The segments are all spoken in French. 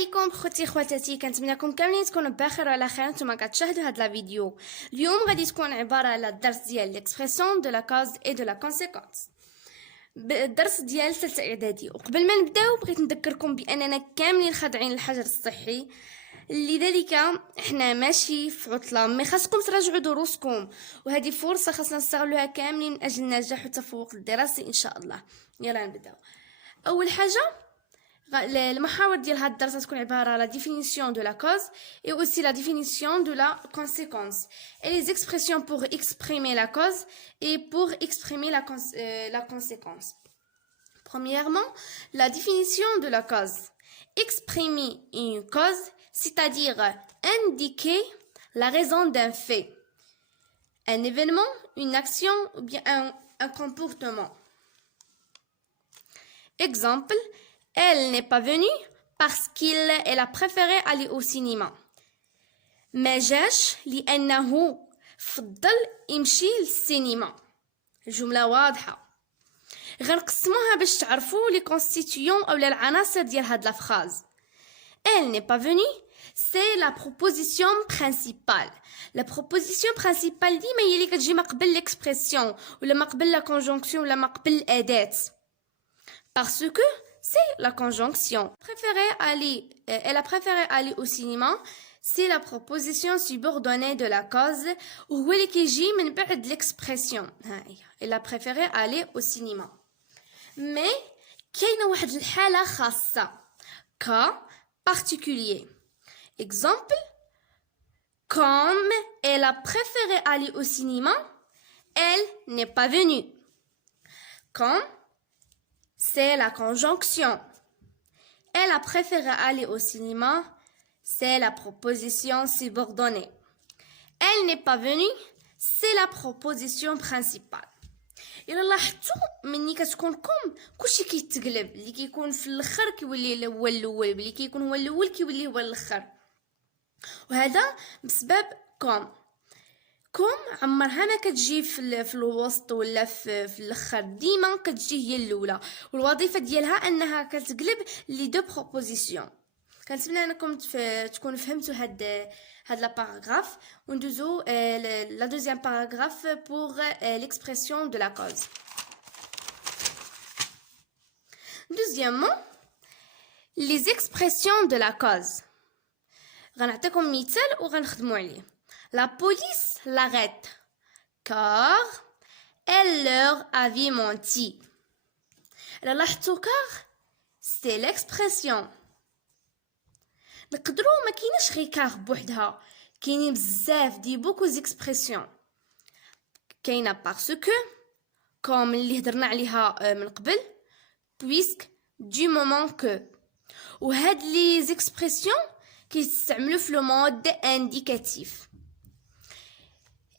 عليكم خوتي خواتاتي، كنتمنىكم كاملين تكونوا بخير وعلى خير. نتوما كتشاهدوا هاد لا فيديو. اليوم غادي تكون عباره على الدرس ديال ليكسبرسيون دو لا كاز اي دو لا كونسيكونس. الدرس ديال ثالثه اعدادي. وقبل ما نبداو بغيت نذكركم باننا كاملين خاضعين للحجر الصحي، لذلك احنا ماشي في عطله، مي خاصكم تراجعوا دروسكم، وهذه فرصه خاصنا نستغلوها كاملين من اجل النجاح والتفوق الدراسي ان شاء الله. يلا نبداو. اول حاجه المحاور ديال هاد الدرس تكون عباره على définition de la cause et aussi la définition de la conséquence et les expressions pour exprimer la cause et pour exprimer la conséquence. Premièrement, la définition de la cause. Exprimer une cause, c'est-à-dire indiquer la raison d'un fait, un événement, une action ou bien un comportement. Exemple: elle n'est pas venue parce qu'elle a préféré aller au cinéma. ما جاش لأنه فضل يمشي للسينما. الجملة واضحة. غنقسموها باش تعرفوا لي كونستيتيون أو العناصر ديال هاد لا فراز. Elle n'est pas venue, c'est la proposition principale. La proposition principale ديما هي اللي كتجي ما قبل l'expression ولا ما قبل la conjonction ولا ما قبل الأداة. Parce que c'est la conjonction. Elle a préféré aller au cinéma. C'est la proposition subordonnée de la cause ou اللي كيجي من بعد l'expression. Elle a préféré aller au cinéma. Mais كاينه واحد الحالة خاصة. Cas particulier. Exemple: comme elle a préféré aller au cinéma, elle n'est pas venue. Comme c'est la conjonction. Elle a préféré aller au cinéma, c'est la proposition subordonnée. Elle n'est pas venue, c'est la proposition principale. إلا لاحظتوا مني كتكون كوم كلشي كيتقلب، اللي كيكون في الاخر كيولي هو الاول، اللي كيكون هو الاول كيولي هو الاخر، وهذا بسبب كوم عمرها ما كتجي في الوسط ولا في الاخر، ديما كتجي هي الاولى، والوظيفه ديالها انها كتقلب لي دو بروبوزيسيون. كنتمنى انكم تكونوا فهمتوا هاد لا باراغراف، وندوزو لا دوزيام باراغراف pour l'expression de la cause. Deuxièmement, les expressions de la cause. غنعطيكم مثال وغنخدموا عليه. La police l'arrête car elle leur avait menti. لاحظتوا car c'est l'expression. نقدروا ما كايناش غير كار بوحدها، كاينين بزاف دي بوكو زيكسبرسيون. كاينه باسكو كوم اللي هضرنا عليها من قبل، puisque du moment que، وهاد لي زيكسبرسيون كيستعملوا في لو مود انديكاتيف.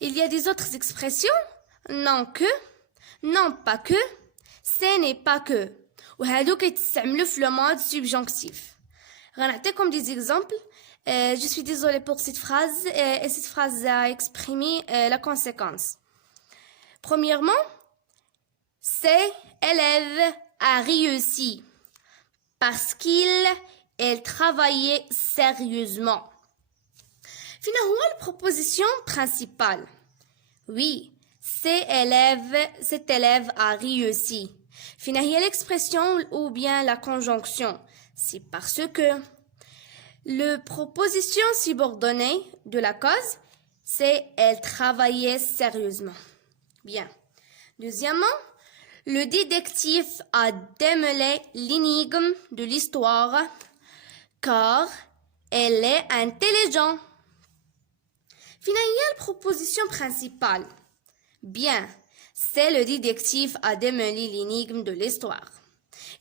Il y a des autres expressions: non que, non pas que, ce n'est pas que، وهادو كيتستعملوا في لو مود سبجونكتيف. غنعطيكم des exemples. Je suis désolée pour cette phrase, et cette phrase a exprimé la conséquence. Premièrement, cet élève a réussi parce qu'il travaillait sérieusement. فينا هو البروبوزيسيون principale. Oui, cet élève a réussi. فينا هي l'expression ou bien la conjonction. C'est parce que le proposition subordonnée de la cause, c'est elle travaillait sérieusement. Bien. Deuxièmement, le détective a démêlé l'énigme de l'histoire car elle est intelligente. Finalement, la proposition principale. Bien, c'est le détective a démêlé l'énigme de l'histoire.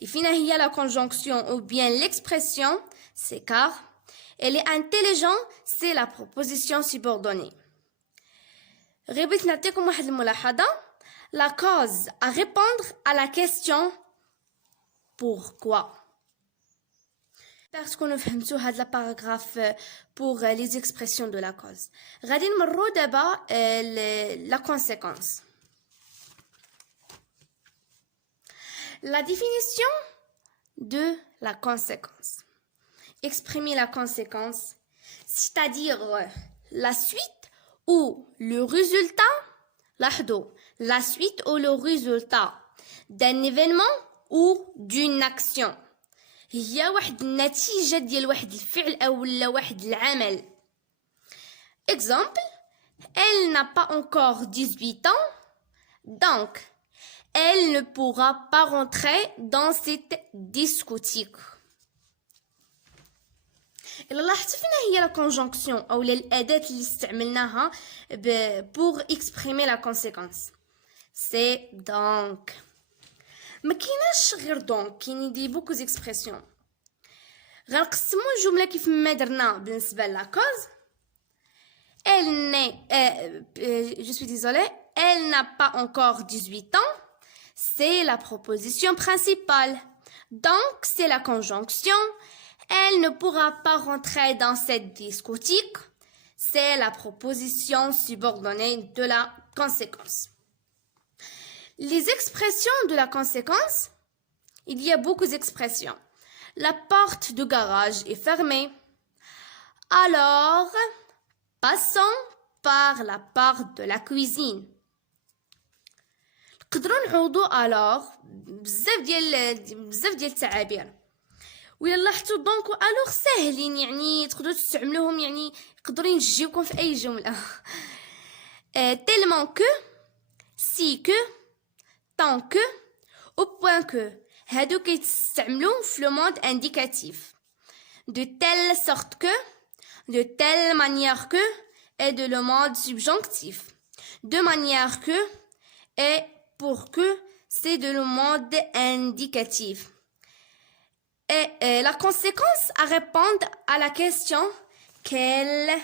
Et finalement, la conjonction ou bien l'expression, c'est car elle est intelligente, c'est la proposition subordonnée. غيبغيت نعطيكم واحد الملاحظة. La cause à répondre à la question pourquoi. Parce qu'on فهمتوا هاد la paragraphe pour les expressions de la cause. غادي نمروا دابا la conséquence. La définition de la conséquence. exprimer la conséquence, c'est-à-dire la suite ou le résultat, la suite ou le résultat d'un événement ou d'une action. هي واحد النتيجة ديال واحد الفعل أو واحد العمل. Exemple, elle n'a pas encore 18 ans, donc elle ne pourra pas rentrer dans cette discothèque. إلا لاحظت فينا هي la conjonction أو الأداة اللي استعملناها pour exprimer la conséquence. C'est donc. ما كايناش غير دونك، كاينين دي بوكو زيكسبرسيون. غنقسموا الجمله كيف ما درنا بالنسبه لا كوز. Elle n'est je suis désolée, elle n'a pas encore 18 ans. C'est la proposition principale. Donc c'est la conjonction. Elle ne pourra pas rentrer dans cette discothèque. C'est la proposition subordonnée de la conséquence. Les expressions de la conséquence, il y a beaucoup d'expressions. La porte du garage est fermée. Alors, passons par la porte de la cuisine. نقدروا نعوضوا alors بزاف ديال التعابير. وإلا لاحظتوا دونك alors ساهلين، يعني تقدروا تستعملوهم، يعني يقدروا يجيوكم في أي جملة. tellement que, si que, tant que, au point que. هادو كيتستعملوا في le mode indicatif. De telle sorte que, de telle manière que, et de le mode subjonctif. De manière que, et pour que, c'est de le mode indicatif. Et la conséquence à répondre à la question quelle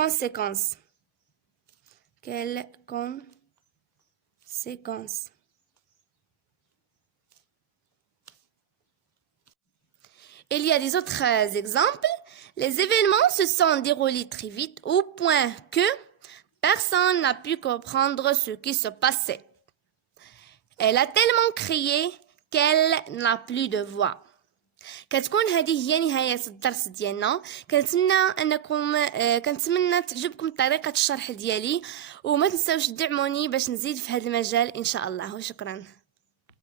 conséquence? Quelle conséquence? Il y a des autres exemples. Les événements se sont déroulés très vite au point que personne n'a pu comprendre ce qui se passait. Elle a tellement crié qu'elle n'a plus de voix. كتكون هذه هي نهاية الدرس ديالنا. كنتمنى تعجبكم طريقة الشرح ديالي، وما تنساوش تدعموني باش نزيد في هذا المجال إن شاء الله، وشكرا.